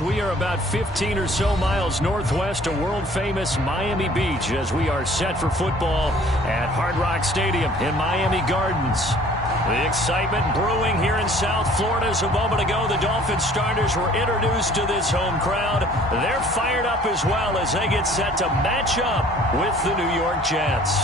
We are about 15 or so miles northwest of world-famous Miami Beach as we are set for football at Hard Rock Stadium in Miami Gardens. The excitement brewing here in South Florida. As a moment ago, the Dolphins starters were introduced to this home crowd. They're fired up as well as they get set to match up with the New York Jets.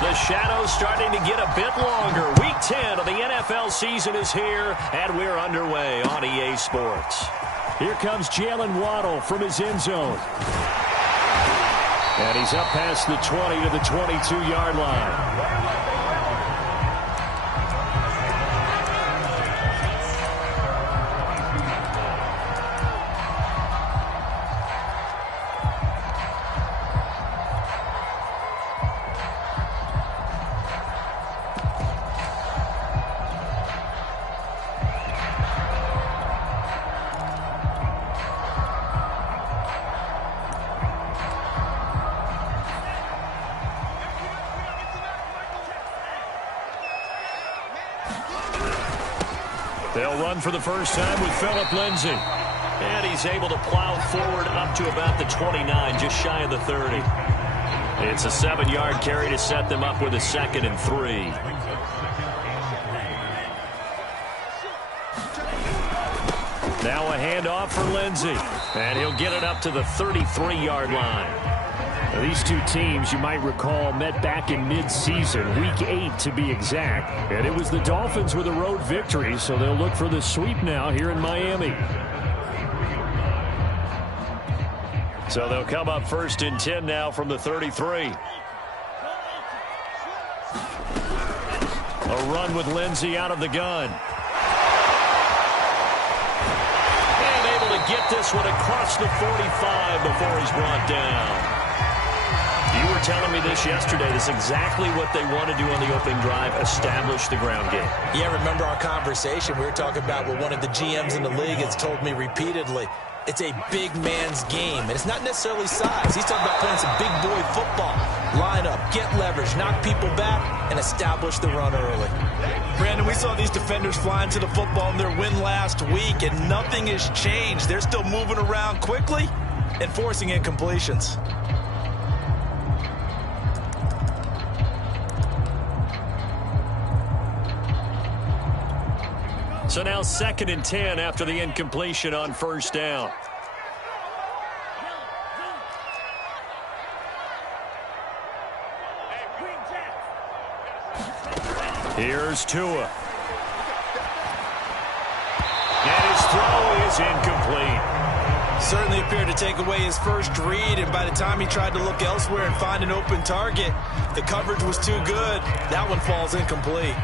The shadow's starting to get a bit longer. Week 10 of the NFL season is here, and we're underway on EA Sports. Here comes Jalen Waddle from his end zone. And he's up past the 20 to the 22-yard line. They'll run for the first time with Phillip Lindsay. And he's able to plow forward up to about the 29, just shy of the 30. It's a 7-yard carry to set them up with a 2nd and 3. Now a handoff for Lindsay. And he'll get it up to the 33-yard line. Now, these two teams, you might recall, met back in mid-season, Week 8 to be exact. And it was the Dolphins with a road victory, so they'll look for the sweep now here in Miami. So they'll come up 1st and 10 now from the 33. A run with Lindsay out of the gun. And able to get this one across the 45 before he's brought down. You were telling me this yesterday. This is exactly what they want to do on the opening drive, establish the ground game. Yeah, remember our conversation? We were talking about what one of the GMs in the league has told me repeatedly. It's a big man's game, and it's not necessarily size. He's talking about playing some big boy football. Line up, get leverage, knock people back, and establish the run early. Brandon, we saw these defenders flying to the football in their win last week, and nothing has changed. They're still moving around quickly and forcing incompletions. So now 2nd and 10 after the incompletion on 1st down. Here's Tua. And his throw is incomplete. Certainly appeared to take away his first read, and by the time he tried to look elsewhere and find an open target, the coverage was too good. That one falls incomplete.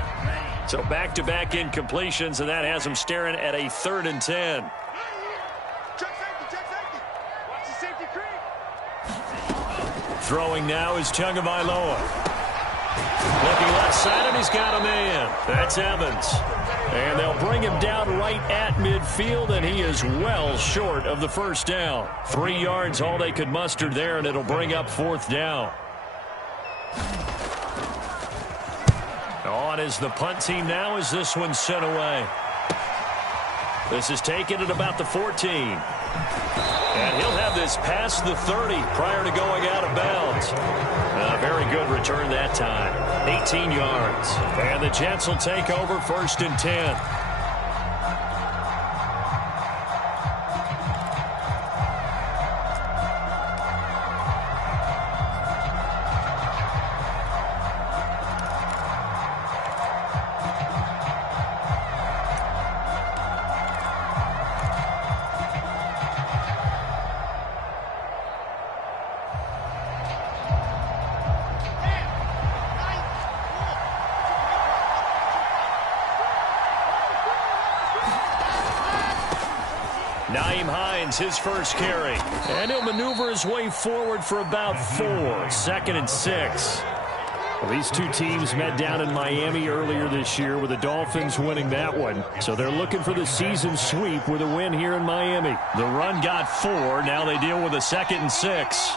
So back-to-back incompletions, and that has him staring at a 3rd and 10. Check safety. Watch the safety creep. Throwing now is Tagovailoa. Looking left side, and he's got a man. That's Evans. And they'll bring him down right at midfield, and he is well short of the 1st down. 3 yards, all they could muster there, and it'll bring up 4th down. On is the punt team now as this one's sent away. This is taken at about the 14. And he'll have this past the 30 prior to going out of bounds. A very good return that time. 18 yards. And the Jets will take over 1st and 10. Nyheim Hines, his first carry. And he'll maneuver his way forward for about 4. 2nd and 6. Well, these two teams met down in Miami earlier this year with the Dolphins winning that one. So they're looking for the season sweep with a win here in Miami. The run got 4. Now they deal with a 2nd and 6.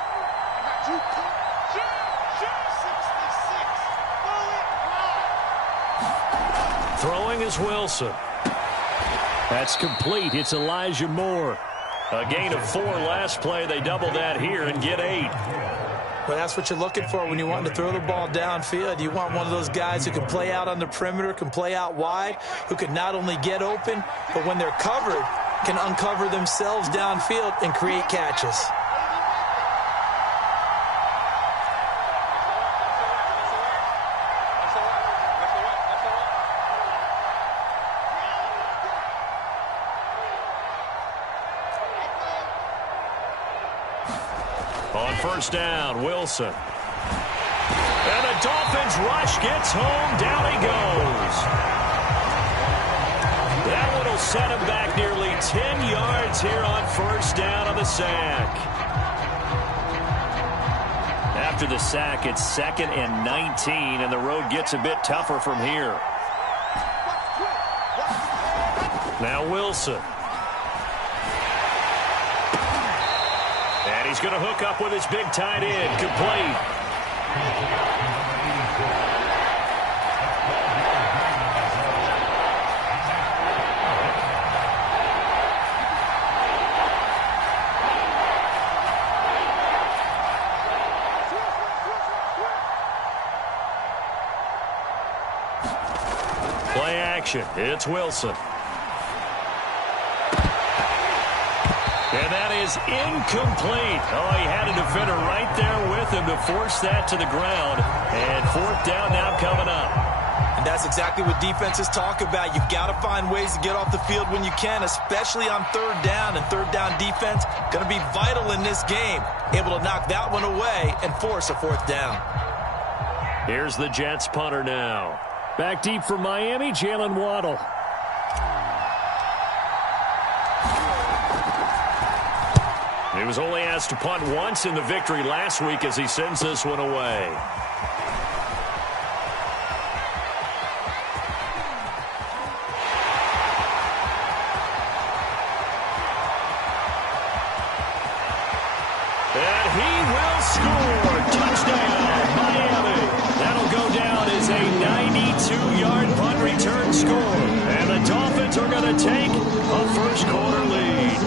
Throwing is Wilson. That's complete. It's Elijah Moore. A gain of 4 last play. They double that here and get 8. Well, that's what you're looking for when you want to throw the ball downfield. You want one of those guys who can play out on the perimeter, can play out wide, who can not only get open, but when they're covered, can uncover themselves downfield and create catches. On first down, Wilson. And the Dolphins rush, gets home, down he goes. That one will set him back nearly 10 yards here on first down on the sack. After the sack, it's 2nd and 19, and the road gets a bit tougher from here. Now Wilson. And he's going to hook up with his big tight end. Complete. Play action. It's Wilson. And that is incomplete. Oh, he had a defender right there with him to force that to the ground. And 4th down now coming up. And that's exactly what defenses talk about. You've got to find ways to get off the field when you can, especially on 3rd down. And 3rd down defense going to be vital in this game. Able to knock that one away and force a 4th down. Here's the Jets punter now. Back deep for Miami, Jalen Waddle. He was only asked to punt once in the victory last week as he sends this one away. And he will score. Touchdown, Miami. That'll go down as a 92-yard punt return score. And the Dolphins are going to take a first-quarter lead.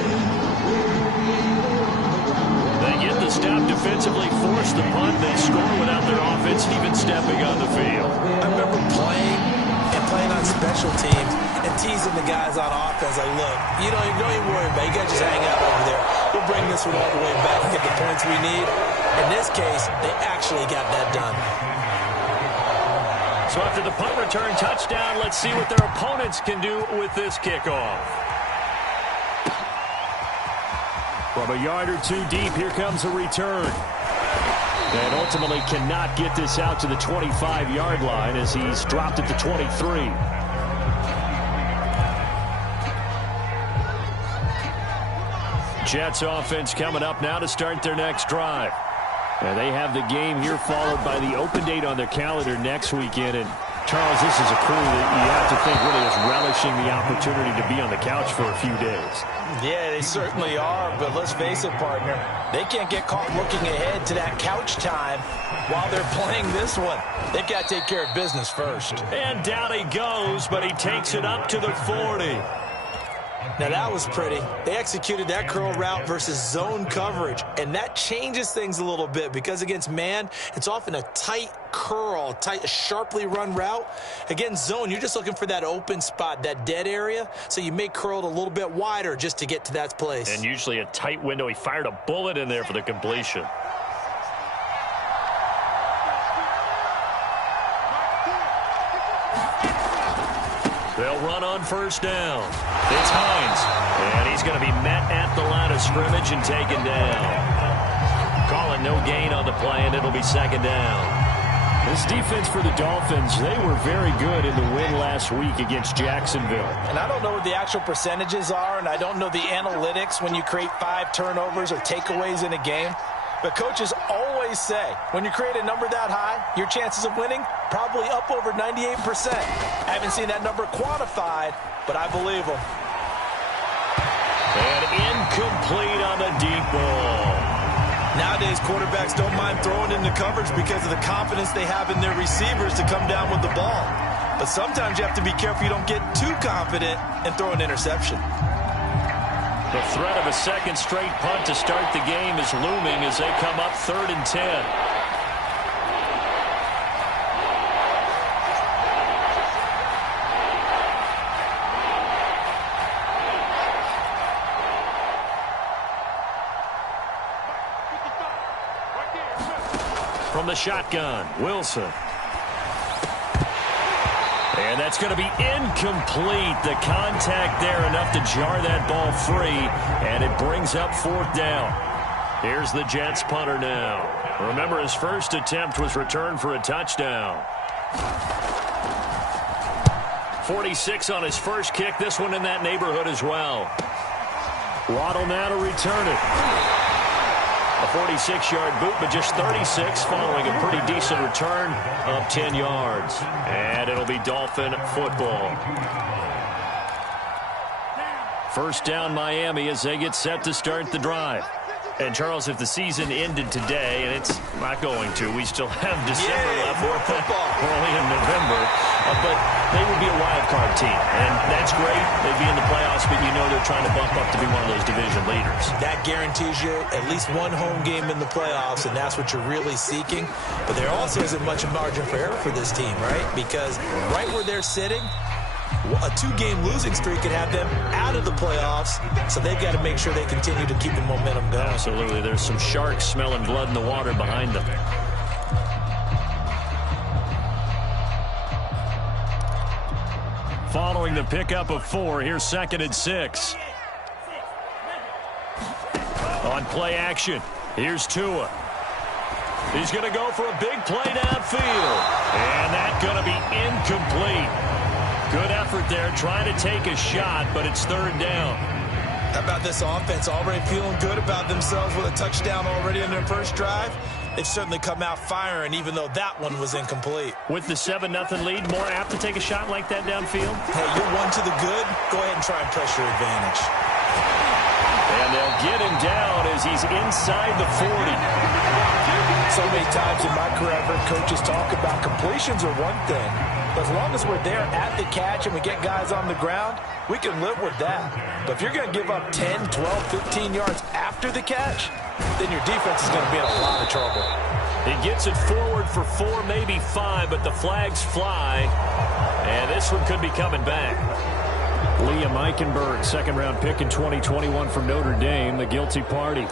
Get the stop defensively, force the punt, they score without their offense even stepping on the field. I remember playing on special teams and teasing the guys on offense like, look, don't even worry about it. You guys just hang out over there. We'll bring this one all the way back and get the points we need. In this case, they actually got that done. So after the punt return touchdown, let's see what their opponents can do with this kickoff. From a yard or 2 deep, here comes a return. And ultimately cannot get this out to the 25-yard line as he's dropped at the 23. Jets offense coming up now to start their next drive. And they have the game here followed by the open date on their calendar next weekend. And Charles, this is a crew that you have to think really is relishing the opportunity to be on the couch for a few days. Yeah, they certainly are, but let's face it, partner. They can't get caught looking ahead to that couch time while they're playing this one. They've got to take care of business first. And down he goes, but he takes it up to the 40. Now, that was pretty. They executed that curl route versus zone coverage, and that changes things a little bit because against man, it's often a tight curl, sharply run route. Against zone, you're just looking for that open spot, that dead area, so you may curl it a little bit wider just to get to that place. And usually a tight window. He fired a bullet in there for the completion. They'll run on first down. It's Hines. And he's going to be met at the line of scrimmage and taken down. Calling no gain on the play, and it'll be 2nd down. This defense for the Dolphins, they were very good in the win last week against Jacksonville. And I don't know what the actual percentages are, and I don't know the analytics when you create 5 turnovers or takeaways in a game. But coaches always say, when you create a number that high, your chances of winning probably up over 98%. I haven't seen that number quantified, but I believe them. And incomplete on the deep ball. Nowadays, quarterbacks don't mind throwing into coverage because of the confidence they have in their receivers to come down with the ball. But sometimes you have to be careful you don't get too confident and throw an interception. The threat of a second straight punt to start the game is looming as they come up 3rd and 10. From the shotgun, Wilson. And that's going to be incomplete. The contact there enough to jar that ball free, and it brings up 4th down. Here's the Jets punter now. Remember, his first attempt was returned for a touchdown. 46 on his first kick. This one in that neighborhood as well. Waddle now to return it. A 46-yard boot, but just 36 following a pretty decent return of 10 yards. And it'll be Dolphin football. First down Miami as they get set to start the drive. And, Charles, if the season ended today, and it's not going to, we still have December left. More football. We're only in November. But they would be a wild card team. And that's great. They'd be in the playoffs, but you know they're trying to bump up to be one of those division leaders. That guarantees you at least one home game in the playoffs, and that's what you're really seeking. But there also isn't much margin for error for this team, right? Because right where they're sitting, a 2-game losing streak could have them out of the playoffs, so they've got to make sure they continue to keep the momentum going. Absolutely. There's some sharks smelling blood in the water behind them. Following the pickup of 4, here's 2nd and 6. On play action, here's Tua. He's going to go for a big play downfield. And that's going to be incomplete. Good effort there, trying to take a shot, but it's 3rd down. How about this offense already feeling good about themselves with a touchdown already in their first drive? They've certainly come out firing, even though that one was incomplete. With the 7-0 lead, more apt to take a shot like that downfield? Hey, you're one to the good. Go ahead and try and press your advantage. And they'll get him down as he's inside the 40. So many times in my career, I've heard coaches talk about completions are one thing. But as long as we're there at the catch and we get guys on the ground, we can live with that. But if you're going to give up 10, 12, 15 yards after the catch, then your defense is going to be in a lot of trouble. He gets it forward for 4, maybe 5, but the flags fly. And this one could be coming back. Liam Eichenberg, 2nd-round pick in 2021 from Notre Dame, the guilty party.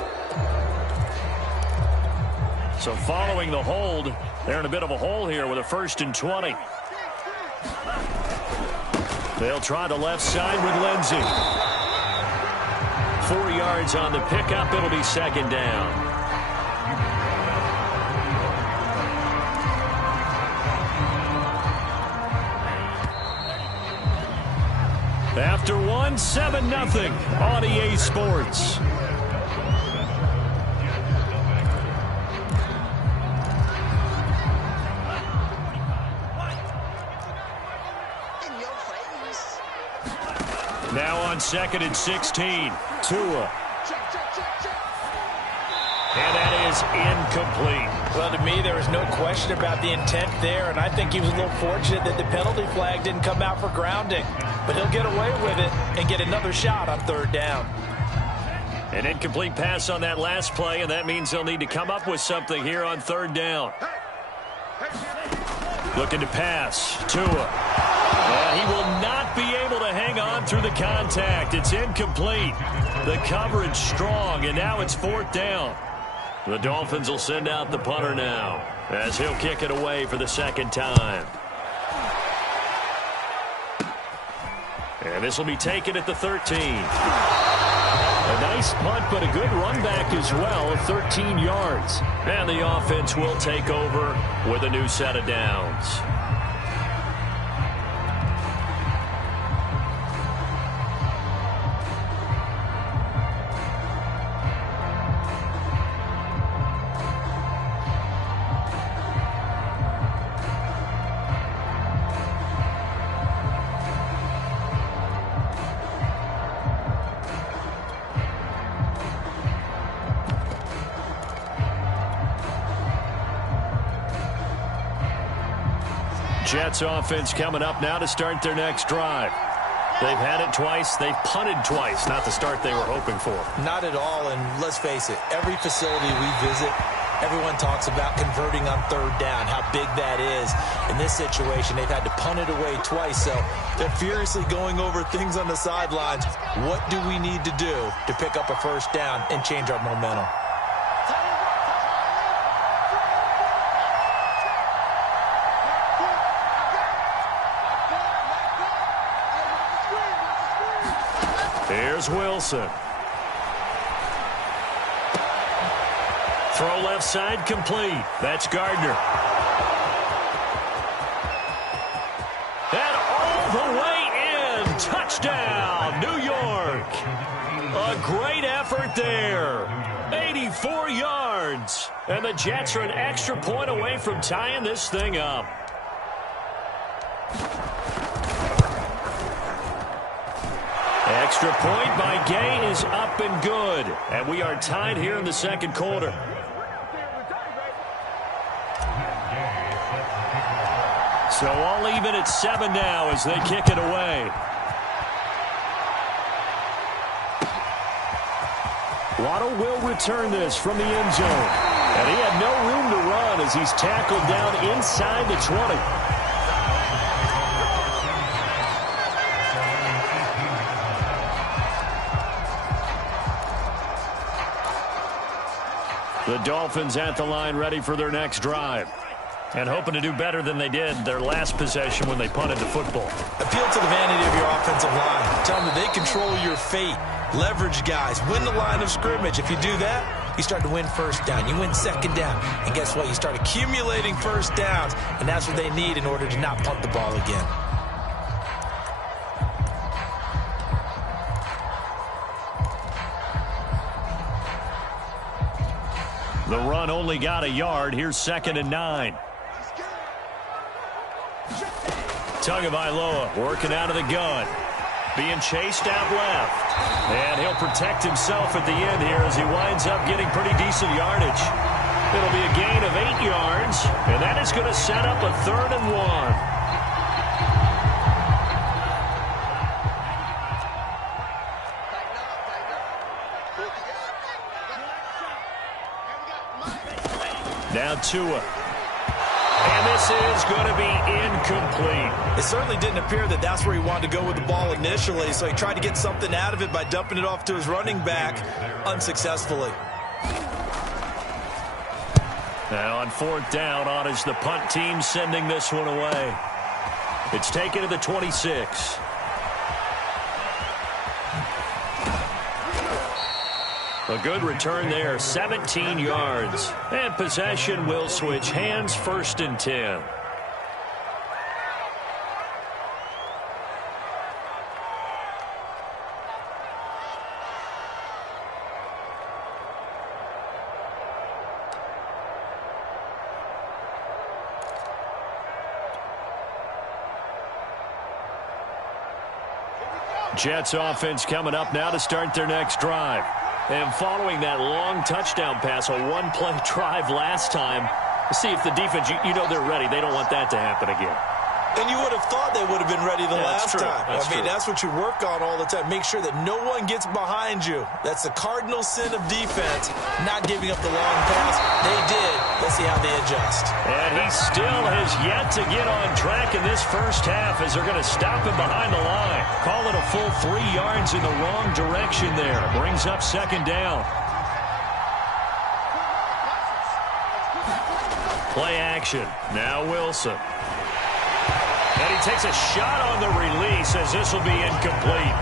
So following the hold, they're in a bit of a hole here with a 1st and 20. They'll try the left side with Lindsey. 4 yards on the pickup. It'll be 2nd down. After 1, 7-0 on EA Sports. Now on 2nd and 16. Tua. And that is incomplete. Well, to me, there was no question about the intent there, and I think he was a little fortunate that the penalty flag didn't come out for grounding. But he'll get away with it and get another shot on 3rd down. An incomplete pass on that last play, and that means they'll need to come up with something here on 3rd down. Looking to pass. Tua. He will not be able to hang on through the contact. It's incomplete. The coverage strong, and now it's 4th down. The Dolphins will send out the punter now as he'll kick it away for the 2nd time. And this will be taken at the 13. A A nice punt, but a good run back as well, 13 yards. And the offense will take over with a new set of downs. Jets offense coming up now to start their next drive. They've had it twice. They've punted twice. Not the start they were hoping for. Not at all, and let's face it, every facility we visit, everyone talks about converting on third down, how big that is. In this situation, they've had to punt it away twice, so they're furiously going over things on the sidelines. What do we need to do to pick up a first down and change our momentum? Here's Wilson. Throw left side complete. That's Gardner. And all the way in. Touchdown, New York. A great effort there. 84 yards. And the Jets are an extra point away from tying this thing up. Extra point by Gay is up and good. And we are tied here in the second quarter. So all even at 7 now as they kick it away. Waddle will return this from the end zone. And he had no room to run as he's tackled down inside the 20. The Dolphins at the line ready for their next drive. And hoping to do better than they did their last possession when they punted the football. Appeal to the vanity of your offensive line. Tell them that they control your fate. Leverage guys. Win the line of scrimmage. If you do that, you start to win first down. You win second down. And guess what? You start accumulating first downs. And that's what they need in order to not punt the ball again. The run only got a yard. Here's 2nd and 9. Tagovailoa working out of the gun. Being chased out left. And he'll protect himself at the end here as he winds up getting pretty decent yardage. It'll be a gain of 8 yards. And that is going to set up a 3rd and 1. Now Tua. And this is going to be incomplete. It certainly didn't appear that that's where he wanted to go with the ball initially, so he tried to get something out of it by dumping it off to his running back unsuccessfully. Now on 4th down, on is the punt team sending this one away. It's taken to the 26. A good return there, 17 yards. And possession will switch hands, 1st and 10. Jets offense coming up now to start their next drive. And following that long touchdown pass, a one-play drive last time, see if the defense, you know they're ready. They don't want that to happen again. And you would have thought they would have been ready the last time. I mean, that's what you work on all the time. Make sure that no one gets behind you. That's the cardinal sin of defense, not giving up the long pass. They did. Let's see how they adjust. And he still has yet to get on track in this first half as they're going to stop him behind the line. Call it a full 3 yards in the wrong direction there. Brings up 2nd down. Play action. Now Wilson. And he takes a shot on the release as this will be incomplete.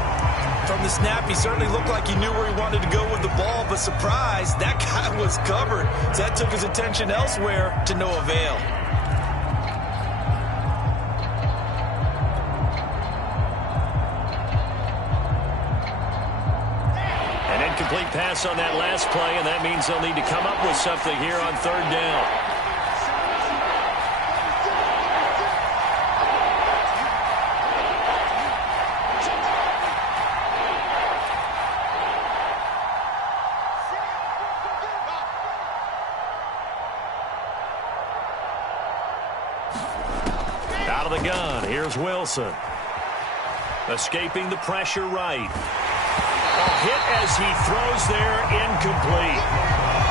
From the snap, he certainly looked like he knew where he wanted to go with the ball, but surprise, that guy was covered. So that took his attention elsewhere to no avail. An incomplete pass on that last play, and that means they'll need to come up with something here on third down. Out of the gun, here's Wilson. Escaping the pressure right. A hit as he throws there, incomplete.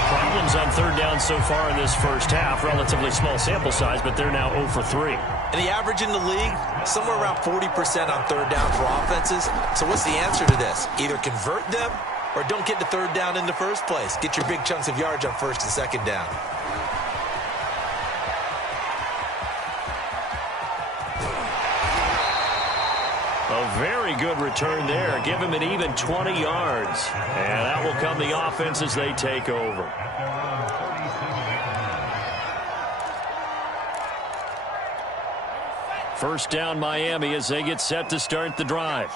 Problems on third down so far in this first half. Relatively small sample size, but they're now 0 for 3. And the average in the league, somewhere around 40% on third down for offenses. So what's the answer to this? Either convert them or don't get the third down in the first place. Get your big chunks of yards on first and second down. A very good return there. Give him an even 20 yards. And that will come the offense as they take over. First down Miami as they get set to start the drive.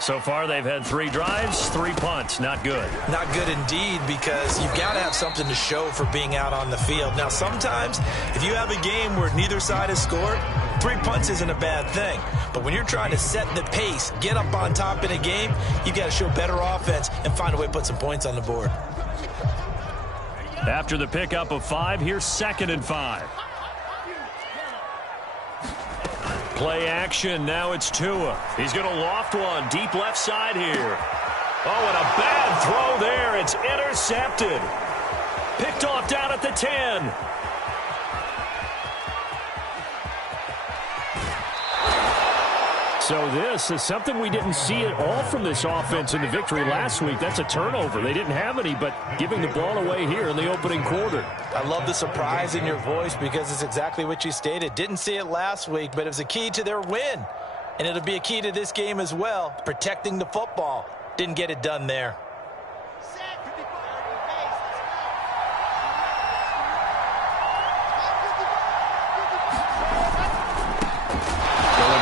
So far they've had 3 drives, 3 punts. Not good. Not good indeed, because you've got to have something to show for being out on the field. Now sometimes if you have a game where neither side has scored, 3 punts isn't a bad thing. But when you're trying to set the pace, get up on top in a game, you've got to show better offense and find a way to put some points on the board. After the pickup of 5, here's 2nd and 5. Play action. Now it's Tua. He's going to loft one deep left side here. Oh, and a bad throw there. It's intercepted. Picked off down at the 10. So this is something we didn't see at all from this offense in the victory last week. That's a turnover. They didn't have any, but giving the ball away here in the opening quarter. I love the surprise in your voice because it's exactly what you stated. Didn't see it last week, but it was a key to their win. And it'll be a key to this game as well, protecting the football. Didn't get it done there.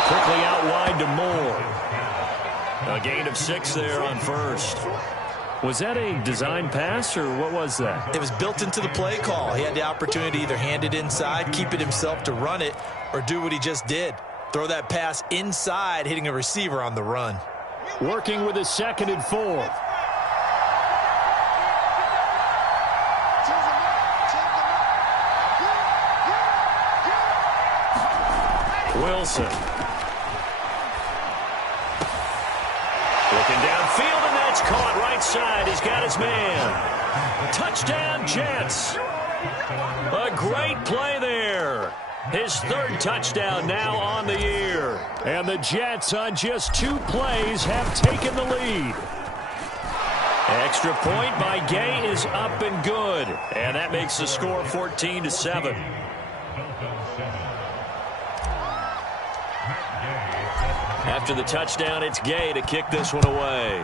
Quickly out wide to Moore. A gain of 6 there on first. Was that a design pass, or what was that? It was built into the play call. He had the opportunity to either hand it inside, keep it himself to run it, or do what he just did. Throw that pass inside, hitting a receiver on the run. Working with a 2nd and 4. Wilson. Looking downfield, and that's caught right side. He's got his man. Touchdown, Jets. A great play there. His 3rd touchdown now on the year. And the Jets on just 2 plays have taken the lead. Extra point by Gay is up and good. And that makes the score 14-7. After the touchdown, it's Gay to kick this one away.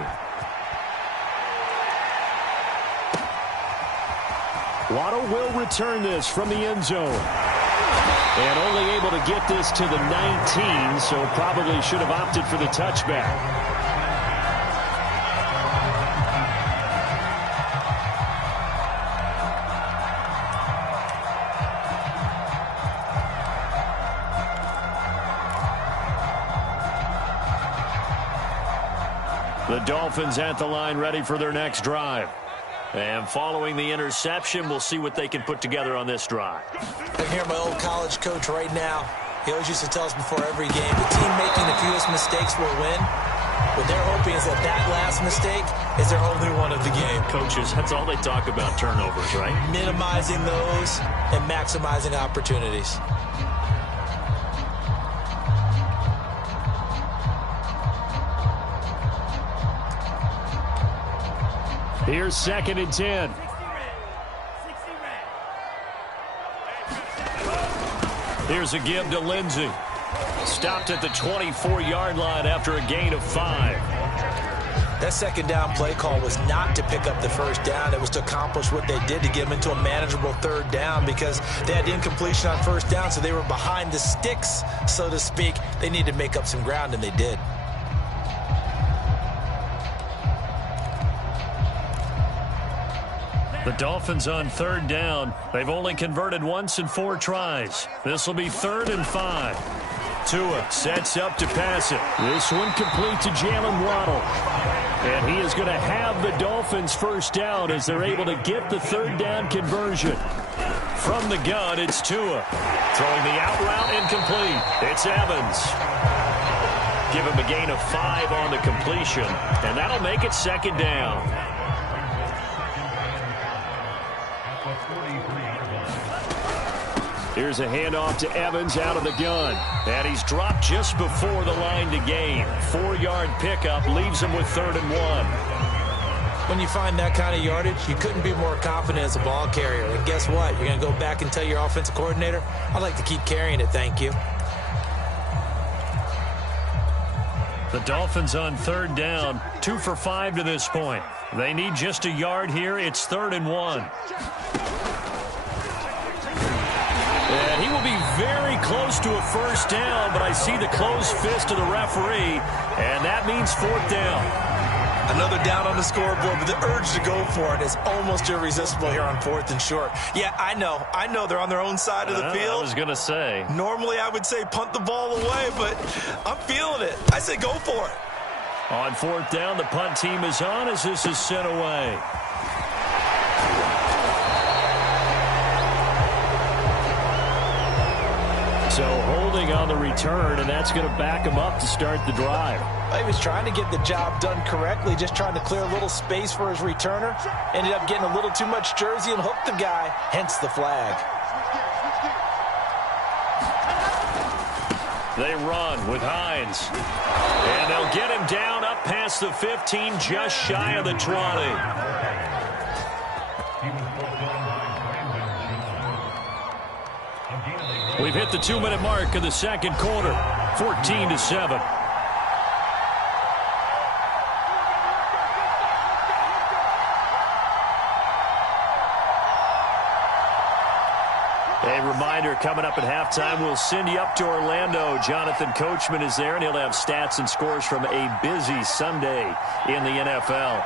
Waddle will return this from the end zone. And only able to get this to the 19, so probably should have opted for the touchback. The Dolphins at the line, ready for their next drive. And following the interception, we'll see what they can put together on this drive. I can hear my old college coach right now. He always used to tell us before every game, the team making the fewest mistakes will win. What they're hoping is that last mistake is their only one of the game. Coaches, that's all they talk about, turnovers, right? Minimizing those and maximizing opportunities. Here's 2nd and 10. Here's a give to Lindsey. Stopped at the 24-yard line after a gain of 5. That second down play call was not to pick up the first down. It was to accomplish what they did to get them into a manageable third down because they had incompletion on first down, so they were behind the sticks, so to speak. They needed to make up some ground, and they did. The Dolphins on third down. They've only converted once in 4 tries. This will be 3rd and 5. Tua sets up to pass it. This one complete to Jalen Waddle. And he is going to have the Dolphins first down as they're able to get the third down conversion. From the gun, it's Tua. Throwing the out route incomplete. It's Evans. Give him a gain of 5 on the completion. And that'll make it 2nd down. Here's a handoff to Evans out of the gun. And he's dropped just before the line to gain. 4-yard pickup leaves him with 3rd and 1. When you find that kind of yardage, you couldn't be more confident as a ball carrier. And guess what? You're going to go back and tell your offensive coordinator, I'd like to keep carrying it, thank you. The Dolphins on third down, 2 for 5 to this point. They need just a yard here. It's 3rd and 1. And he will be very close to a first down, but I see the closed fist of the referee, and that means 4th down. Another down on the scoreboard, but the urge to go for it is almost irresistible here on 4th and short. Yeah, I know they're on their own side of the field. I was going to say. Normally I would say punt the ball away, but I'm feeling it. I say go for it. On 4th down, the punt team is on as this is sent away. So holding on the return, and that's going to back him up to start the drive. He was trying to get the job done correctly, just trying to clear a little space for his returner. Ended up getting a little too much jersey and hooked the guy, hence the flag. They run with Hines. And they'll get him down up past the 15, just shy of the 20. We've hit the 2-minute mark of the second quarter, 14-7. A reminder, coming up at halftime, we'll send you up to Orlando. Jonathan Coachman is there, and he'll have stats and scores from a busy Sunday in the NFL.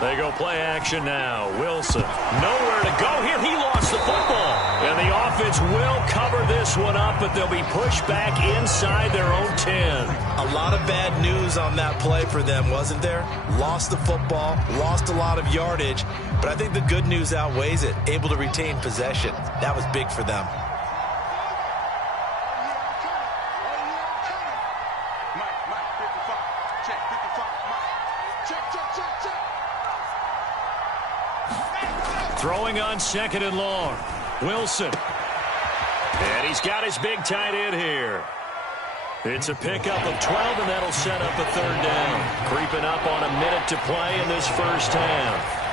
They go play action now. Wilson, nowhere to go here. He lost the football. And the offense will cover this one up, but they'll be pushed back inside their own 10. A lot of bad news on that play for them, wasn't there? Lost the football, lost a lot of yardage, but I think the good news outweighs it. Able to retain possession. That was big for them. Throwing on 2nd and long. Wilson. And he's got his big tight end here. It's a pickup of 12, and that'll set up a 3rd down. Creeping up on a minute to play in this first half.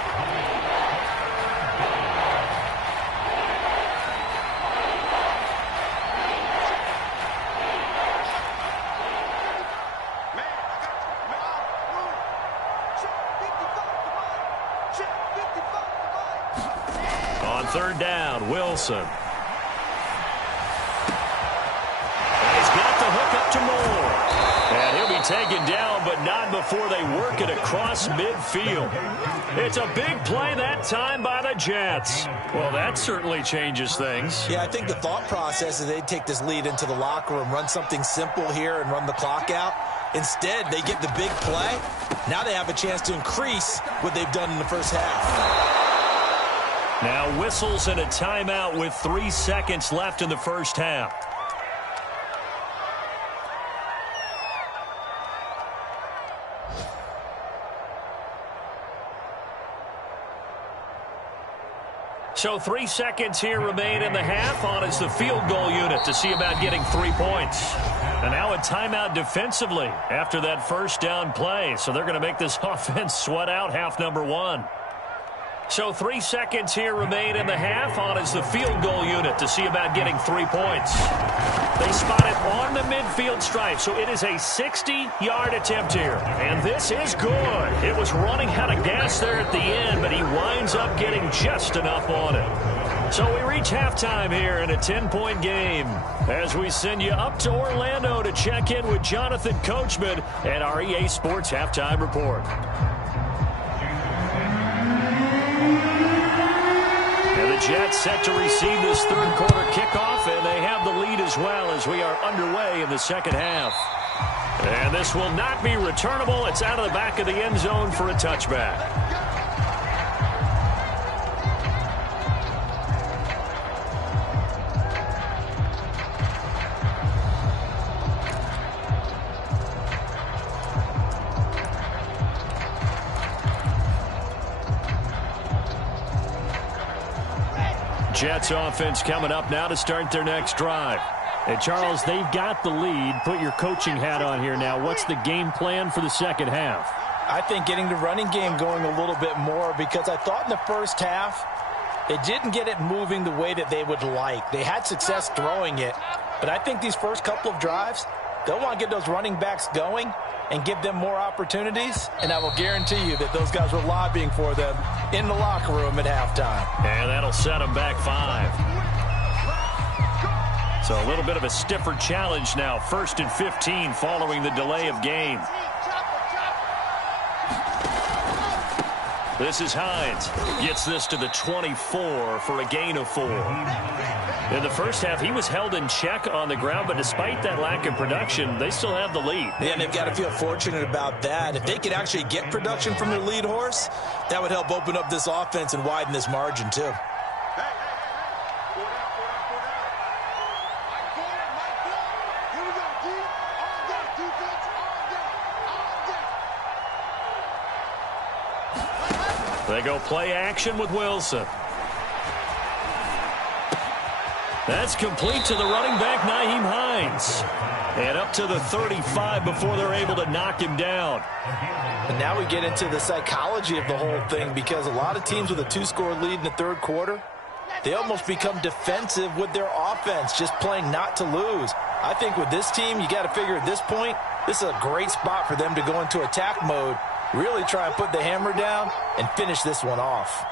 On 3rd down, Wilson. And he's got the hook up to Moore. And he'll be taken down, but not before they work it across midfield. It's a big play that time by the Jets. Well, that certainly changes things. Yeah, I think the thought process is they'd take this lead into the locker room, run something simple here and run the clock out. Instead, they get the big play. Now they have a chance to increase what they've done in the first half. Now whistles and a timeout with 3 seconds left in the first half. So 3 seconds here remain in the half. On is the field goal unit to see about getting 3 points. And now a timeout defensively after that first down play. So they're going to make this offense sweat out half number 1. So 3 seconds here remain in the half. On is the field goal unit to see about getting 3 points. They spot it on the midfield stripe, so it is a 60-yard attempt here. And this is good. It was running out of gas there at the end, but he winds up getting just enough on it. So we reach halftime here in a 10-point game as we send you up to Orlando to check in with Jonathan Coachman at our EA Sports Halftime Report. And the Jets set to receive this third-quarter kickoff, and they have the lead as well as we are underway in the second half. And this will not be returnable. It's out of the back of the end zone for a touchback. Jets offense coming up now to start their next drive. And Charles, they've got the lead. Put your coaching hat on here now. What's the game plan for the second half? I think getting the running game going a little bit more, because I thought in the first half it didn't get it moving the way that they would like. They had success throwing it, but I think these first couple of drives, they'll want to get those running backs going and give them more opportunities, and I will guarantee you that those guys were lobbying for them in the locker room at halftime. And that'll set them back 5. So a little bit of a stiffer challenge now. 1st and 15 following the delay of game. This is Hines. Gets this to the 24 for a gain of 4. In the first half, he was held in check on the ground, but despite that lack of production, they still have the lead. Yeah, and they've got to feel fortunate about that. If they could actually get production from their lead horse, that would help open up this offense and widen this margin, too. They go play action with Wilson. That's complete to the running back, Nyheim Hines. And up to the 35 before they're able to knock him down. And now we get into the psychology of the whole thing, because a lot of teams with a 2-score lead in the third quarter, they almost become defensive with their offense, just playing not to lose. I think with this team, you got to figure at this point, this is a great spot for them to go into attack mode, really try and put the hammer down and finish this one off.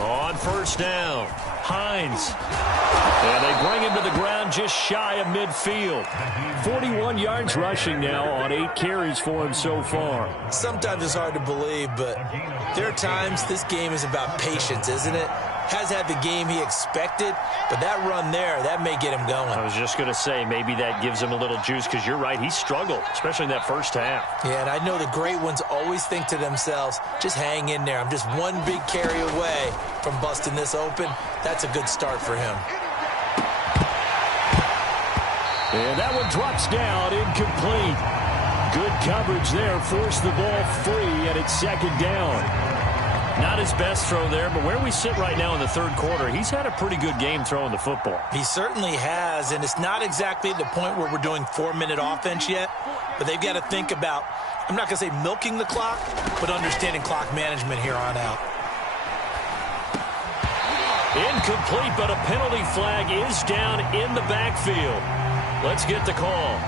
On first down, Hines. And they bring him to the ground just shy of midfield. 41 yards rushing now on 8 carries for him so far. Sometimes it's hard to believe, but there are times this game is about patience, isn't it? Has had the game he expected, but that run there, that may get him going. I was just going to say, maybe that gives him a little juice, because you're right, he struggled, especially in that first half. Yeah, and I know the great ones always think to themselves, just hang in there. I'm just one big carry away from busting this open. That's a good start for him. And that one drops down, incomplete. Good coverage there, forced the ball free, and it's second down. Not his best throw there, but where we sit right now in the third quarter, he's had a pretty good game throwing the football. He certainly has, and it's not exactly the point where we're doing 4-minute offense yet, but they've got to think about, I'm not going to say milking the clock, but understanding clock management here on out. Incomplete, but a penalty flag is down in the backfield. Let's get the call.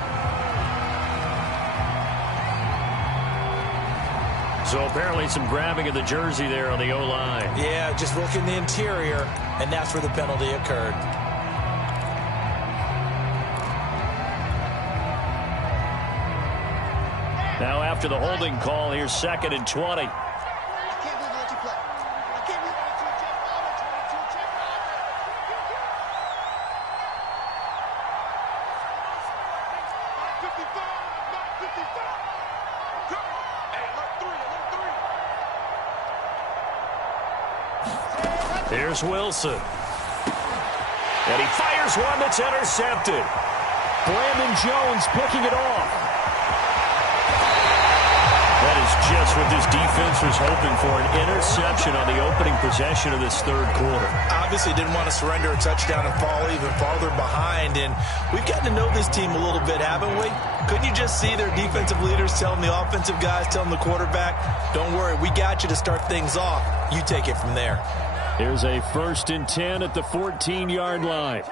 So apparently some grabbing of the jersey there on the O-line. Yeah, just looking the interior, and that's where the penalty occurred. Now after the holding call, here's 2nd and 20. Here's Wilson. And he fires one that's intercepted. Brandon Jones picking it off. That is just what this defense was hoping for, an interception on the opening possession of this third quarter. Obviously didn't want to surrender a touchdown and fall even farther behind, and we've gotten to know this team a little bit, haven't we? Couldn't you just see their defensive leaders telling the offensive guys, telling the quarterback, don't worry, we got you to start things off. You take it from there. Here's a 1st and 10 at the 14-yard line.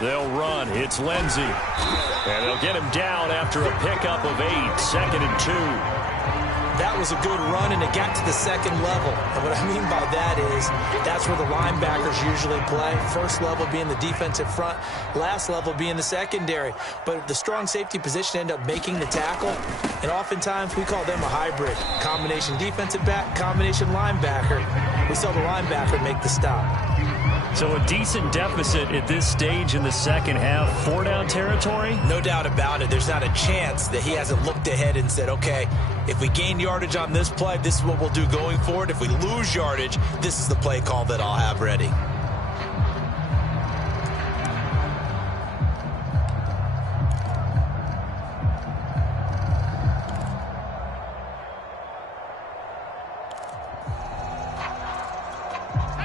They'll run. It's Lindsey. And they'll get him down after a pickup of 8. 2nd and 2. That was a good run, and it got to the second level. And what I mean by that is that's where the linebackers usually play. First level being the defensive front, last level being the secondary. But the strong safety position ended up making the tackle, and oftentimes we call them a hybrid. Combination defensive back, combination linebacker. We saw the linebacker make the stop. So a decent deficit at this stage in the second half. 4-down territory? No doubt about it. There's not a chance that he hasn't looked ahead and said, okay, if we gain yardage on this play, this is what we'll do going forward. If we lose yardage, this is the play call that I'll have ready.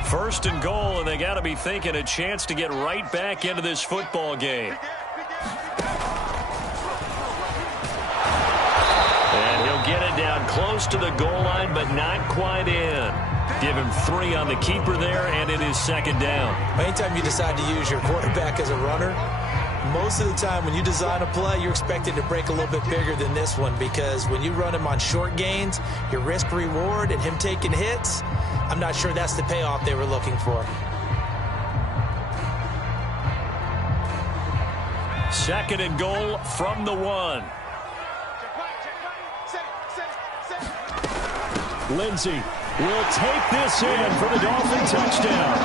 First and goal, and they got to be thinking a chance to get right back into this football game. And he'll get it down close to the goal line, but not quite in. Give him 3 on the keeper there, and it is 2nd down. Anytime you decide to use your quarterback as a runner, most of the time when you design a play, you're expected to break a little bit bigger than this one, because when you run him on short gains, your risk-reward and him taking hits, I'm not sure that's the payoff they were looking for. 2nd and goal from the 1. Lindsey will take this in for the Dolphin touchdown.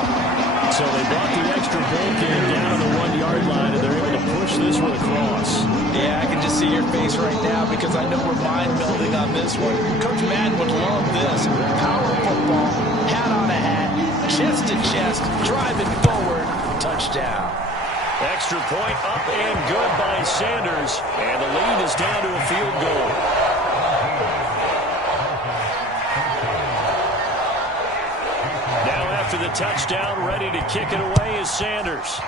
So they brought the extra bulk in down to the 1-yard line, and they're able to push this one across. Yeah, I can just see your face right now because I know we're mind-melding on this one. Coach Madden would love this. Power football, hat on a hat, chest to chest, driving forward, touchdown. Extra point up and good by Sanders, and the lead is down to a field goal. Now after the touchdown, ready to kick it away is Sanders.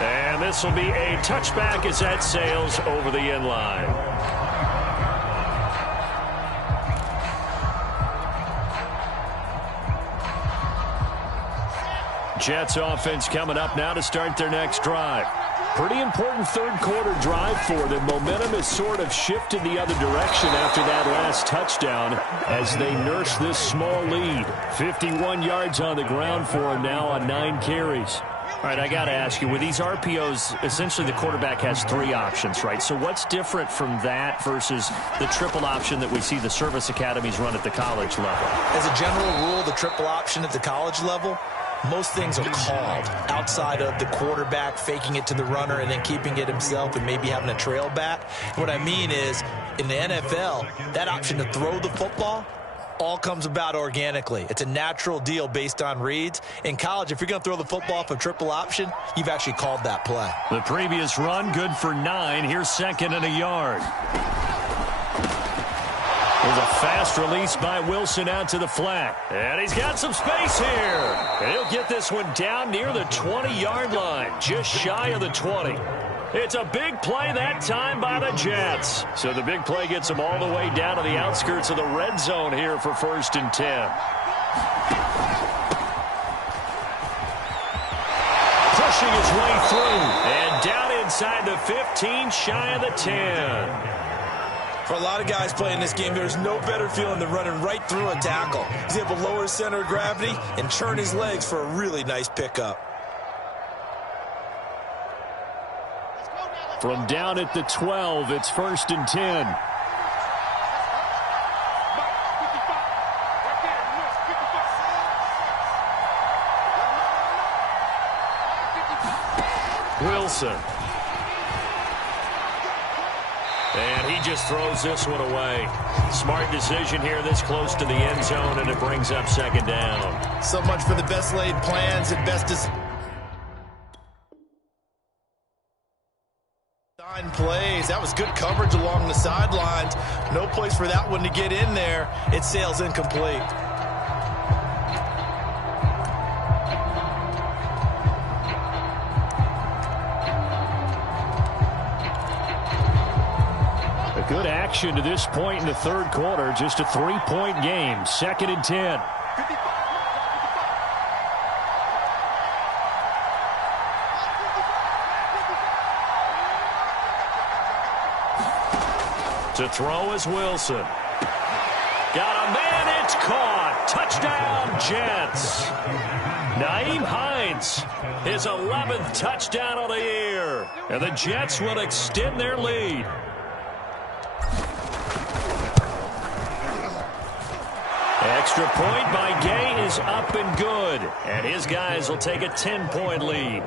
And this will be a touchback as that sails over the end line. Jets offense coming up now to start their next drive. Pretty important third quarter drive for them. Momentum has sort of shifted the other direction after that last touchdown as they nurse this small lead. 51 yards on the ground for them now on 9 carries. All right, I got to ask you, with these RPOs, essentially the quarterback has 3 options, right? So what's different from that versus the triple option that we see the service academies run at the college level? As a general rule, the triple option at the college level, most things are called outside of the quarterback faking it to the runner and then keeping it himself and maybe having a trail back. What I mean is, in the NFL, that option to throw the football all comes about organically. It's a natural deal based on reads. In college, if you're going to throw the football off a triple option, you've actually called that play. The previous run, good for 9. Here's 2nd and a yard. There's a fast release by Wilson out to the flat. And he's got some space here. And he'll get this one down near the 20-yard line, just shy of the 20. It's a big play that time by the Jets. So the big play gets them all the way down to the outskirts of the red zone here for 1st and 10. Pushing his way through. And down inside the 15, shy of the 10. For a lot of guys playing this game, there's no better feeling than running right through a tackle. He's able to lower his center of gravity and turn his legs for a really nice pickup. From down at the 12, it's 1st and 10. Wilson. And he just throws this one away. Smart decision here this close to the end zone, and it brings up 2nd down. So much for the best laid plans and best decisions. plays. That was good coverage along the sidelines. No place for that one to get in there. It sails incomplete. Good action to this point in the third quarter. Just a 3-point game. 2nd and 10. To throw is Wilson. Got a man. It's caught. Touchdown, Jets. Nyheim Hines, his 11th touchdown of the year. And the Jets will extend their lead. Extra point by Gay is up and good. And his guys will take a 10-point lead.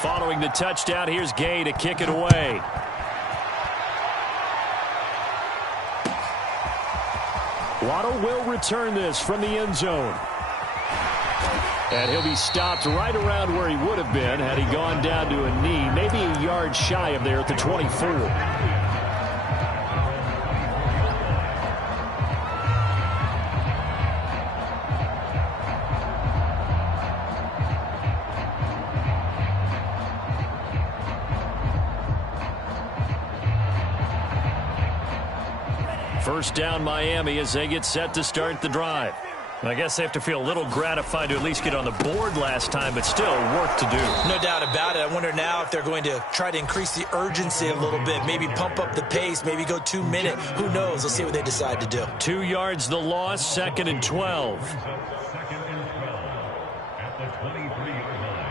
Following the touchdown, here's Gay to kick it away. Waddle will return this from the end zone. And he'll be stopped right around where he would have been had he gone down to a knee, maybe a yard shy of there at the 24. First down, Miami, as they get set to start the drive. I guess they have to feel a little gratified to at least get on the board last time, but still work to do. No doubt about it. I wonder now if they're going to try to increase the urgency a little bit, maybe pump up the pace, maybe go 2-minute. Who knows? Let's see what they decide to do. 2 yards the loss, 2nd and 12. At the 23-yard line.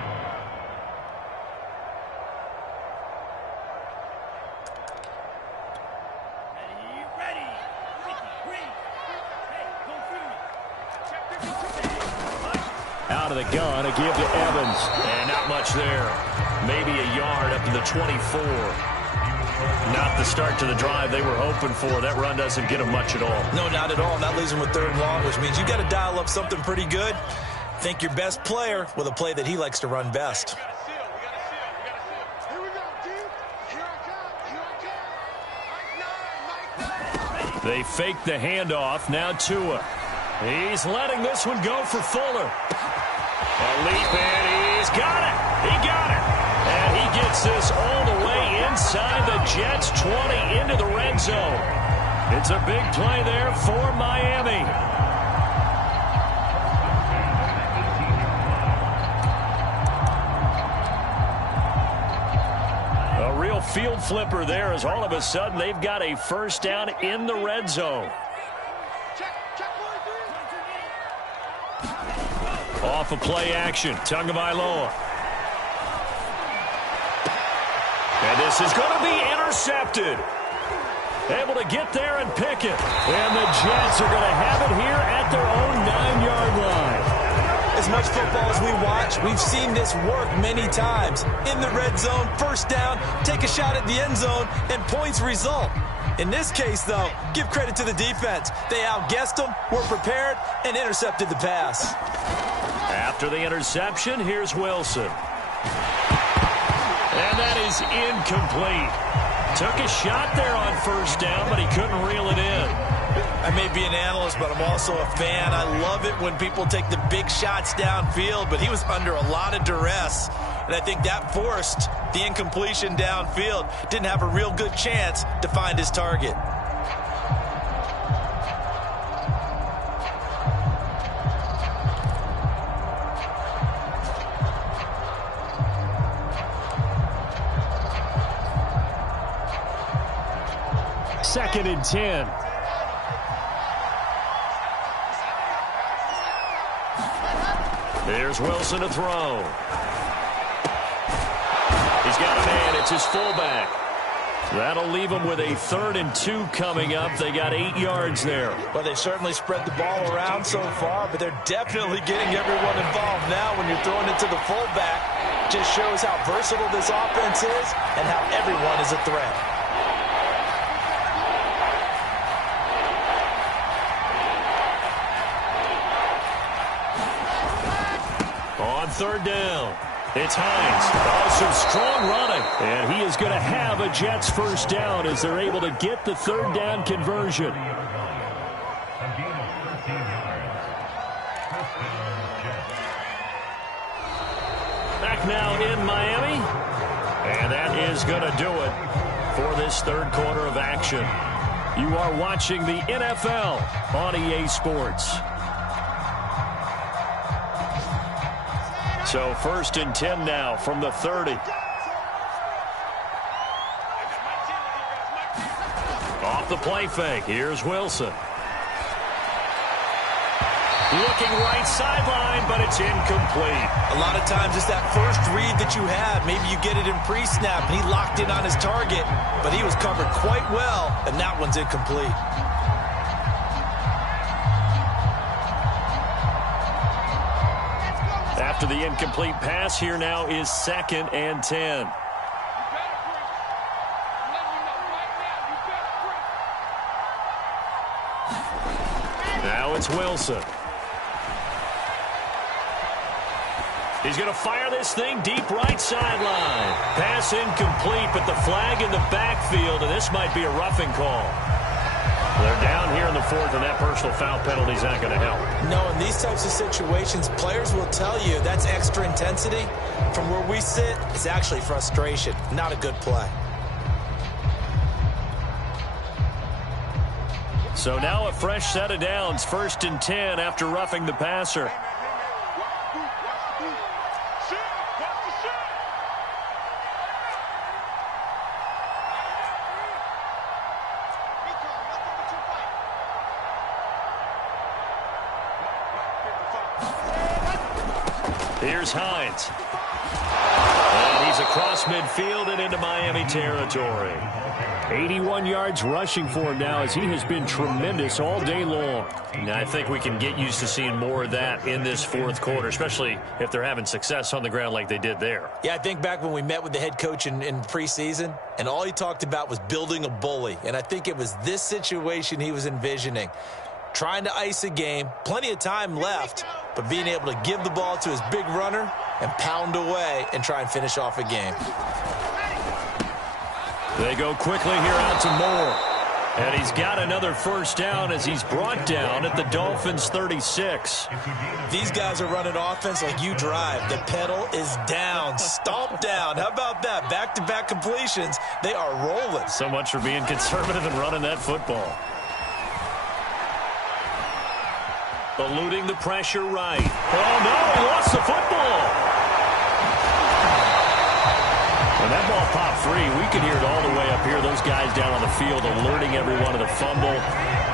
Out of the gun, a give to Evans. And not much there. Maybe a yard up to the 24. Not the start to the drive they were hoping for. That run doesn't get them much at all. No, not at all. Not losing with 3rd and long, which means you got to dial up something pretty good. Think your best player with a play that he likes to run best. They fake the handoff. Now Tua. He's letting this one go for Fuller. A leap in. He's got it. He got it. And he gets this all the way inside the Jets 20 into the red zone. It's a big play there for Miami. A real field flipper there as all of a sudden they've got a first down in the red zone. Off of play action, Tagovailoa. And this is going to be intercepted. Able to get there and pick it. And the Jets are going to have it here at their own 9-yard line. As much football as we watch, we've seen this work many times. In the red zone, first down, take a shot at the end zone, and points result. In this case, though, give credit to the defense. They outguessed them, were prepared, and intercepted the pass. After the interception, here's Wilson. And that is incomplete. Took a shot there on first down, but he couldn't reel it in. I may be an analyst, but I'm also a fan. I love it when people take the big shots downfield, but he was under a lot of duress. And I think that forced the incompletion downfield. Didn't have a real good chance to find his target. Second and 10. There's Wilson to throw. He's got a man. It's his fullback. That'll leave them with a 3rd and 2 coming up. They got 8 yards there. Well, they certainly spread the ball around so far, but they're definitely getting everyone involved now when you're throwing it to the fullback. Just shows how versatile this offense is and how everyone is a threat. third down. It's Hines. Oh, some strong running. And he is going to have a Jets first down as they're able to get the third down conversion. Back now in Miami. And that is going to do it for this third quarter of action. You are watching the NFL on EA Sports. So 1st and 10 now from the 30. Off the play fake. Here's Wilson. Looking right sideline, but it's incomplete. A lot of times it's that first read that you have. Maybe you get it in pre-snap, and he locked in on his target, but he was covered quite well, and that one's incomplete. After the incomplete pass, here now is 2nd and 10. Now it's Wilson. He's going to fire this thing deep right sideline. Pass incomplete, but the flag in the backfield, and this might be a roughing call. They're down here in the 4th, and that personal foul penalty is not going to help. No, in these types of situations, players will tell you that's extra intensity. From where we sit, it's actually frustration, not a good play. So now a fresh set of downs, 1st and 10 after roughing the passer. Here's Hines. And he's across midfield and into Miami territory. 81 yards rushing for him now as he has been tremendous all day long. Now, I think we can get used to seeing more of that in this 4th quarter, especially if they're having success on the ground like they did there. Yeah, I think back when we met with the head coach in preseason, and all he talked about was building a bully. And I think it was this situation he was envisioning. Trying to ice a game, plenty of time left, but being able to give the ball to his big runner and pound away and try and finish off a game. They go quickly here out to Moore. And he's got another first down as he's brought down at the Dolphins' 36. These guys are running offense like you drive. The pedal is down, stomped down. How about that? Back-to-back completions. They are rolling. So much for being conservative and running that football. Eluding the pressure right. Oh, no, he lost the football. When that ball popped free, we could hear it all the way up here. Those guys down on the field alerting everyone of the fumble.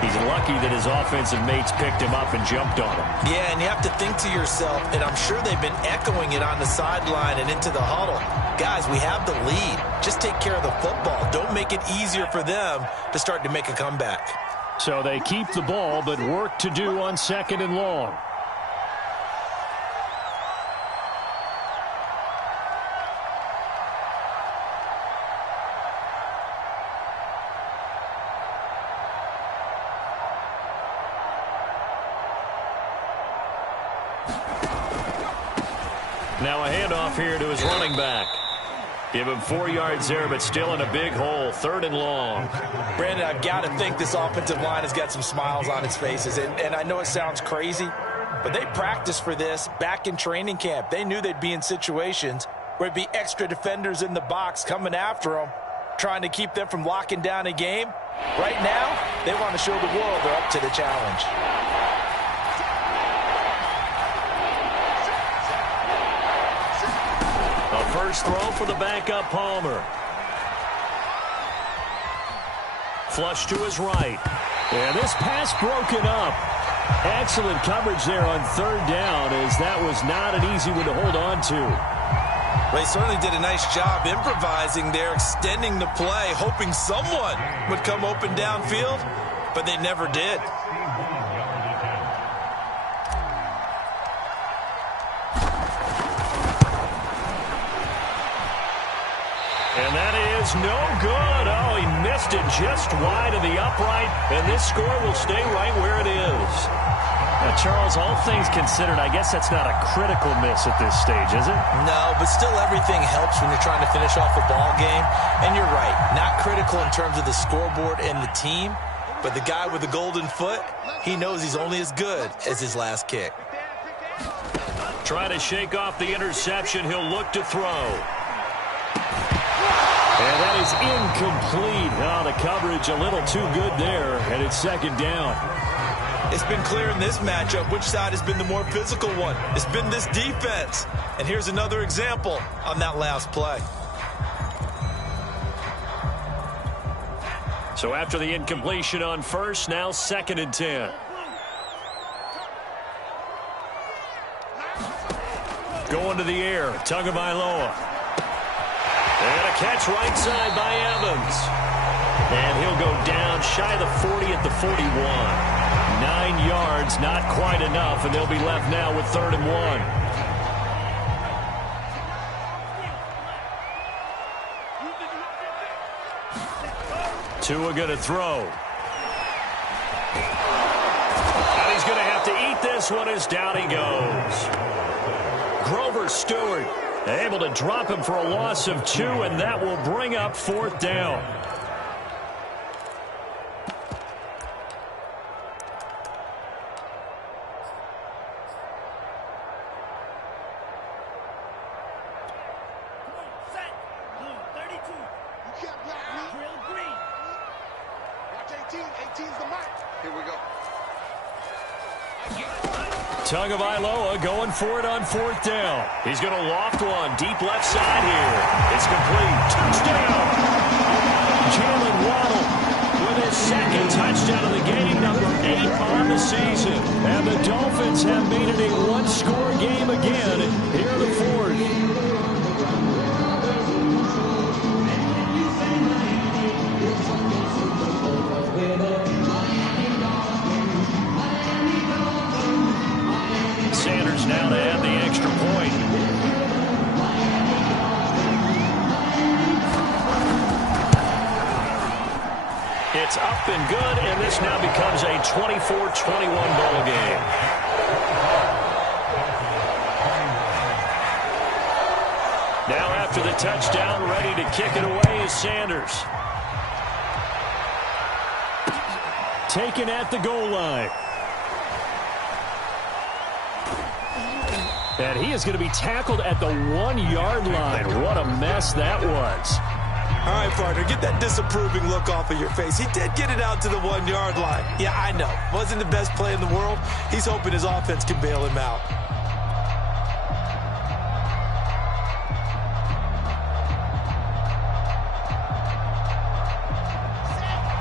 He's lucky that his offensive mates picked him up and jumped on him. Yeah, and you have to think to yourself, and I'm sure they've been echoing it on the sideline and into the huddle. Guys, we have the lead. Just take care of the football. Don't make it easier for them to start to make a comeback. So they keep the ball, but work to do on 2nd and long. Now a handoff here to his running back. Give him 4 yards there, but still in a big hole. 3rd and long. Brandon, I've got to think this offensive line has got some smiles on its faces. And I know it sounds crazy, but they practiced for this back in training camp. They knew they'd be in situations where it'd be extra defenders in the box coming after them, trying to keep them from locking down a game. Right now, they want to show the world they're up to the challenge. First throw for the backup Palmer. Flush to his right. And this pass broken up. Excellent coverage there on 3rd down, as that was not an easy one to hold on to. Well, he certainly did a nice job improvising there, extending the play, hoping someone would come open downfield, but they never did. And that is no good. Oh, he missed it just wide of the upright, and this score will stay right where it is. Charles, all things considered, I guess that's not a critical miss at this stage, is it? No, but still everything helps when you're trying to finish off a ball game. And you're right, not critical in terms of the scoreboard and the team, but the guy with the golden foot, he knows he's only as good as his last kick. Trying to shake off the interception. He'll look to throw. And that is incomplete. Oh, the coverage a little too good there, and it's second down. It's been clear in this matchup which side has been the more physical one. It's been this defense. And here's another example on that last play. So after the incompletion on first, now 2nd and 10. Going to the air, Tagovailoa. And a catch right side by Evans. And he'll go down shy of the 40 at the 41. 9 yards, not quite enough, and they'll be left now with 3rd and 1. Tua going to throw. And he's going to have to eat this one as down he goes. Grover Stewart able to drop him for a loss of 2, and that will bring up 4th down. Tagovailoa going for it on 4th down. He's going to loft one deep left side here. It's complete. Touchdown. Jalen Waddle with his 2nd touchdown of the game, number 8 on the season. And the Dolphins have made it a 1-score game again here in the 4th. Sanders now to add the extra point. It's up and good, and this now becomes a 24-21 ball game. Now after the touchdown, ready to kick it away is Sanders. Taken at the goal line. And he is going to be tackled at the 1-yard line. What a mess that was. All right, partner, get that disapproving look off of your face. He did get it out to the 1-yard line. Yeah, I know. Wasn't the best play in the world. He's hoping his offense can bail him out.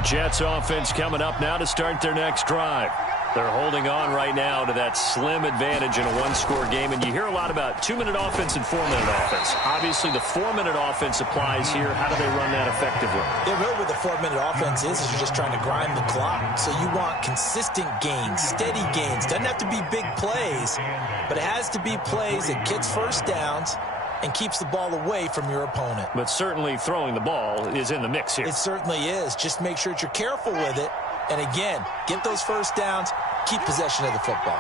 Jets offense coming up now to start their next drive. They're holding on right now to that slim advantage in a 1-score game. And you hear a lot about 2-minute offense and 4-minute offense. Obviously, the 4-minute offense applies here. How do they run that effectively? Yeah, really what the 4-minute offense is you're just trying to grind the clock. So you want consistent gains, steady gains. Doesn't have to be big plays, but it has to be plays that gets first downs and keeps the ball away from your opponent. But certainly throwing the ball is in the mix here. It certainly is. Just make sure that you're careful with it. And again, get those first downs, keep possession of the football.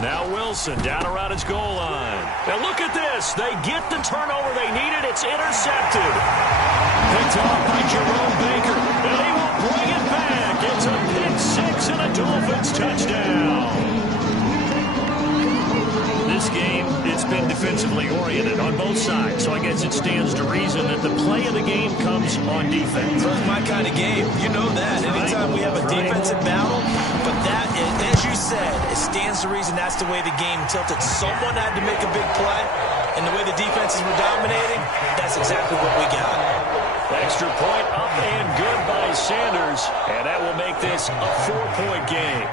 Now Wilson down around his goal line. Now look at this. They get the turnover they needed. It's intercepted. Picked off by Jerome Baker. And he will bring it back. It's a pick 6 and a Dolphins touchdown. This game, it's been defensively oriented on both sides. So I guess it stands to reason that the play of the game comes on defense. That's my kind of game. You know that. Anytime we have a defensive battle, but that, as you said, it stands to reason that's the way the game tilted. Someone had to make a big play, and the way the defenses were dominating, that's exactly what we got. Extra point up and good by Sanders, and that will make this a 4-point game.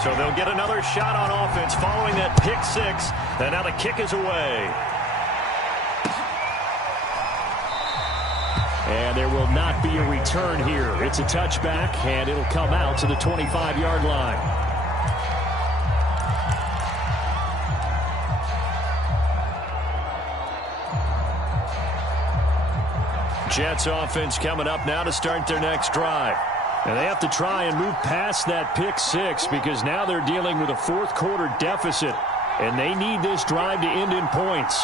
So they'll get another shot on offense following that pick 6, and now the kick is away. And there will not be a return here. It's a touchback, and it'll come out to the 25-yard line. Jets offense coming up now to start their next drive. And they have to try and move past that pick six because now they're dealing with a fourth quarter deficit. And they need this drive to end in points.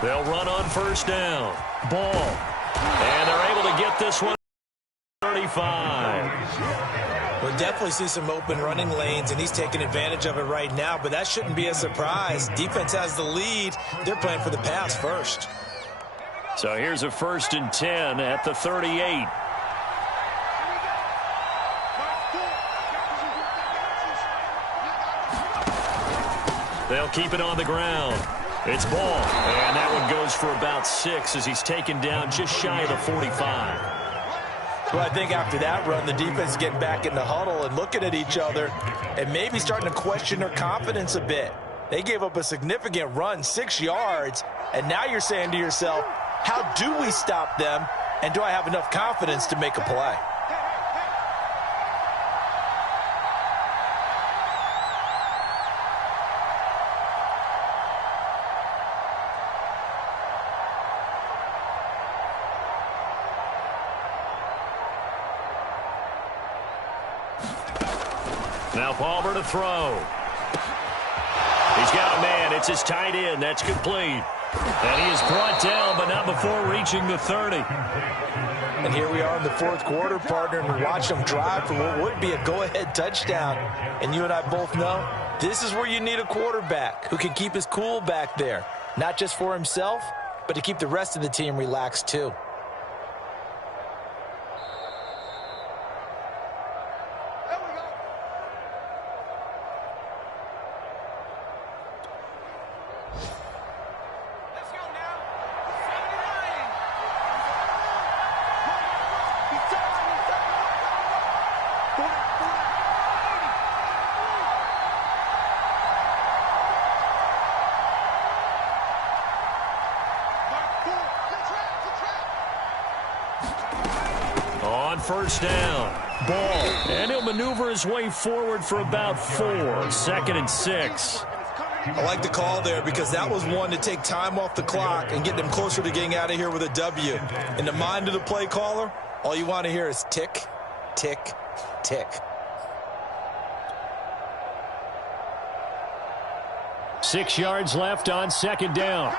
They'll run on first down. Ball. And they're able to get this one 35. We'll definitely see some open running lanes, and he's taking advantage of it right now, but that shouldn't be a surprise. Defense has the lead. They're playing for the pass first. So here's a 1st and 10 at the 38. They'll keep it on the ground. It's Ball, and that one goes for about 6 as he's taken down just shy of the 45. Well, I think after that run, the defense is getting back in the huddle and looking at each other and maybe starting to question their confidence a bit. They gave up a significant run, 6 yards, and now you're saying to yourself, how do we stop them, and do I have enough confidence to make a play? Now Palmer to throw. He's got a man. It's his tight end. That's complete. And he is brought down, but not before reaching the 30. And here we are in the fourth quarter, partner, and we watch them drive for what would be a go-ahead touchdown. And you and I both know this is where you need a quarterback who can keep his cool back there, not just for himself, but to keep the rest of the team relaxed too. On first down, Ball. And he'll maneuver his way forward for about 4. 2nd and 6. I like the call there because that was one to take time off the clock and get them closer to getting out of here with a W. In the mind of the play caller, all you want to hear is tick, tick, tick. 6 yards left on 2nd down.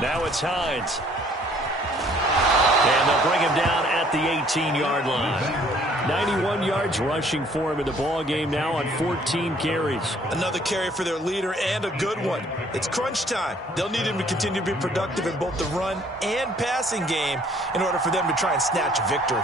Now it's Hines. And they'll bring him down at the 18-yard line. 91 yards rushing for him in the ball game now on 14 carries. Another carry for their leader and a good one. It's crunch time. They'll need him to continue to be productive in both the run and passing game in order for them to try and snatch a victory.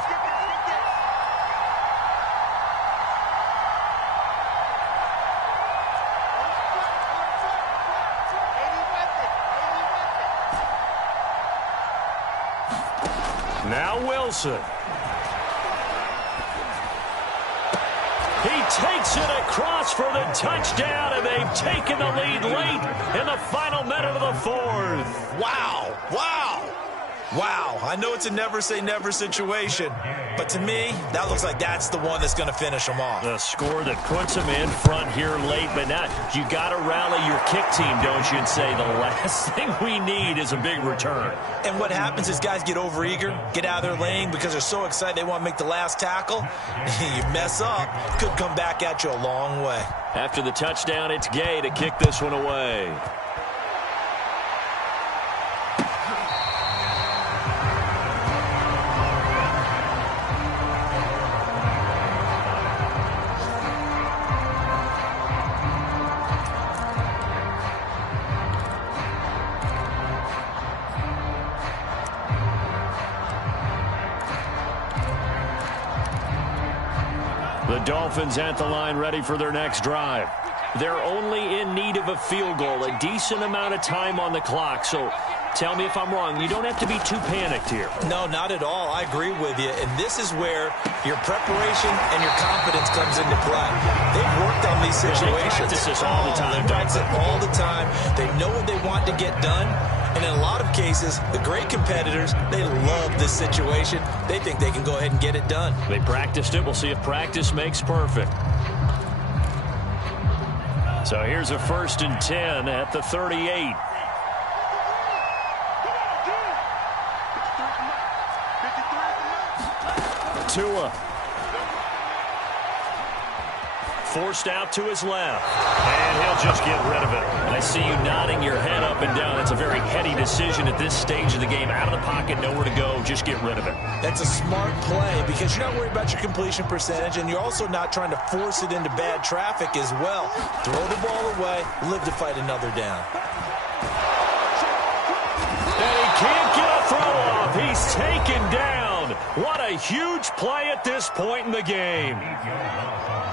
Now Wilson. He takes it across for the touchdown, and they've taken the lead late in the final minute of the 4th. Wow, wow, wow. I know it's a never-say-never situation, but to me, that looks like that's the one that's going to finish them off. The score that puts them in front here late, but now you got to rally your kick team, don't you, and say the last thing we need is a big return. And what happens is guys get overeager, get out of their lane because they're so excited they want to make the last tackle. You mess up, could come back at you a long way. After the touchdown, it's Gay to kick this one away. The Dolphins at the line ready for their next drive. They're only in need of a field goal, a decent amount of time on the clock. So tell me if I'm wrong. You don't have to be too panicked here. No, not at all. I agree with you. And this is where your preparation and your confidence comes into play. They've worked on these situations. They practice this all the time. They practice it all the time. They know what they want to get done. And in a lot of cases, the great competitors, they love this situation. They think they can go ahead and get it done. They practiced it. We'll see if practice makes perfect. So here's a 1st and 10 at the 38. Tua. Forced out to his left. And he'll just get rid of it. I see you nodding your head up and down. That's a very heady decision at this stage of the game. Out of the pocket, nowhere to go. Just get rid of it. That's a smart play because you're not worried about your completion percentage, and you're also not trying to force it into bad traffic as well. Throw the ball away, live to fight another down. And he can't get a throw off. He's taken down. What a huge play at this point in the game.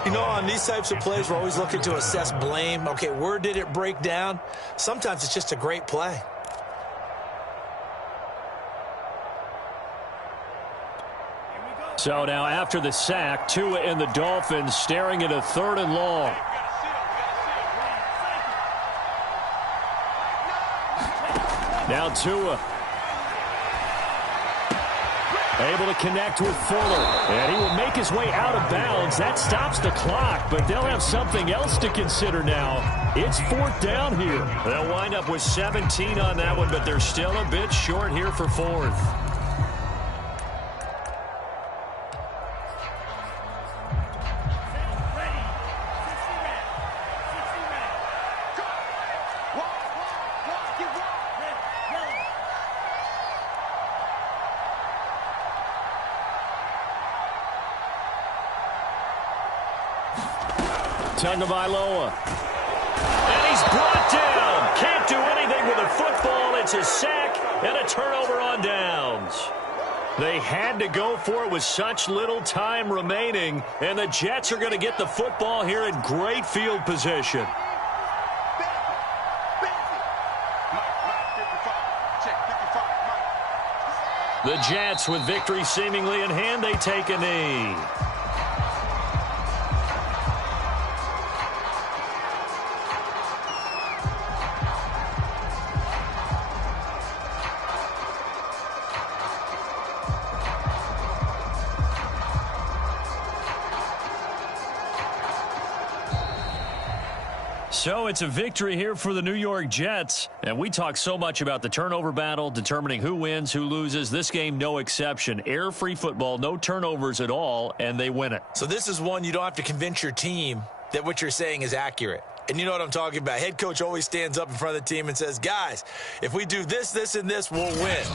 You know, on these types of plays, we're always looking to assess blame. Okay, where did it break down? Sometimes it's just a great play. So now after the sack, Tua and the Dolphins staring at a 3rd and long. Now Tua. Able to connect with Fuller. And he will make his way out of bounds. That stops the clock, but they'll have something else to consider now. It's 4th down here. They'll wind up with 17 on that one, but they're still a bit short here for 4th. Tagovailoa. And he's brought down. Can't do anything with a football. It's a sack and a turnover on downs. They had to go for it with such little time remaining, and the Jets are going to get the football here in great field position. The Jets, with victory seemingly in hand, they take a knee. So it's a victory here for the New York Jets. And we talk so much about the turnover battle, determining who wins, who loses. This game, no exception. Air-free football, no turnovers at all, and they win it. So this is one you don't have to convince your team that what you're saying is accurate. And you know what I'm talking about. Head coach always stands up in front of the team and says, guys, if we do this, this, and this, we'll win.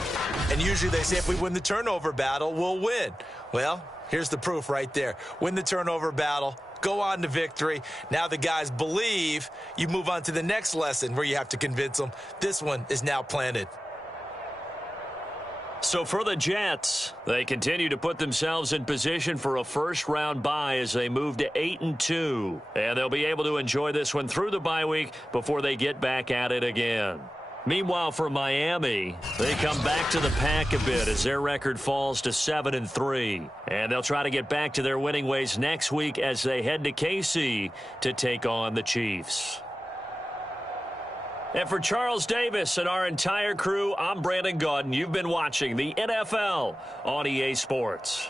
And usually they say if we win the turnover battle, we'll win. Well, here's the proof right there. Win the turnover battle. Go on to victory. Now the guys believe. You move on to the next lesson where you have to convince them. This one is now planted. So for the Jets, they continue to put themselves in position for a first-round bye as they move to 8-2. And they'll be able to enjoy this one through the bye week before they get back at it again. Meanwhile, for Miami, they come back to the pack a bit as their record falls to 7-3. And they'll try to get back to their winning ways next week as they head to KC to take on the Chiefs. And for Charles Davis and our entire crew, I'm Brandon Gaudin. You've been watching the NFL on EA Sports.